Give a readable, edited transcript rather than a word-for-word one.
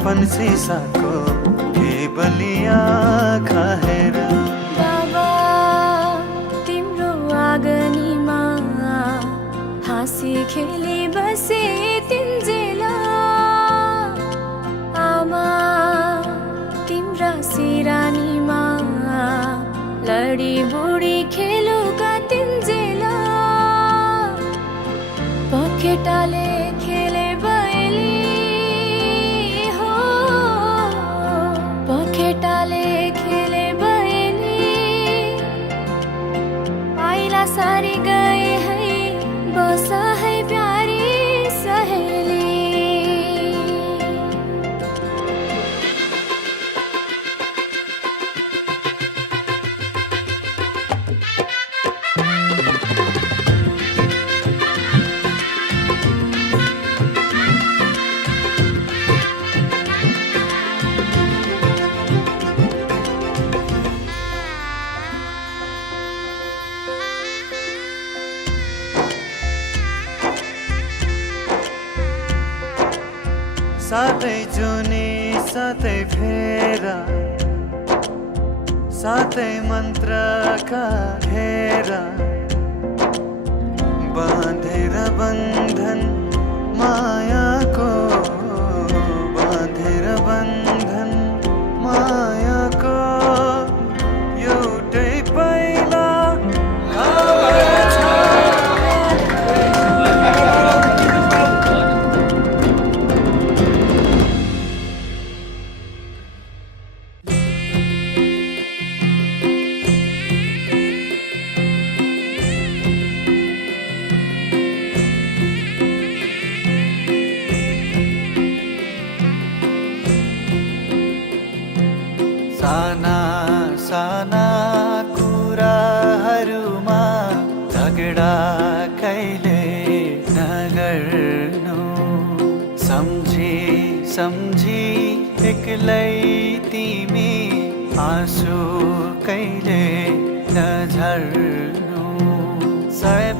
दर्पण सिसाको केवलिया खाएर बाबा तिम्रो आँगनीमा हाँसी खेली बसे तिन्जेला आमा तिम्रा सिरानीमा लडी बुढी खेलुका तिन्जेला पखेटाले खेले बयली हो पखेटाले खेले बयली आइला सारी गए है बसा है प्यारी सहेली साथै जुनी साथै फेरा साथै मन्त्रका घेरा बाँधेर बन्धन मायाको बाँधेर बन्धन मायाको एउटै पाइला साना साना कुराहरूमा झगडा कहिले नगर्नु सम्झी सम्झी एक्लै तिमी आँसु कहिले नझर्नु सय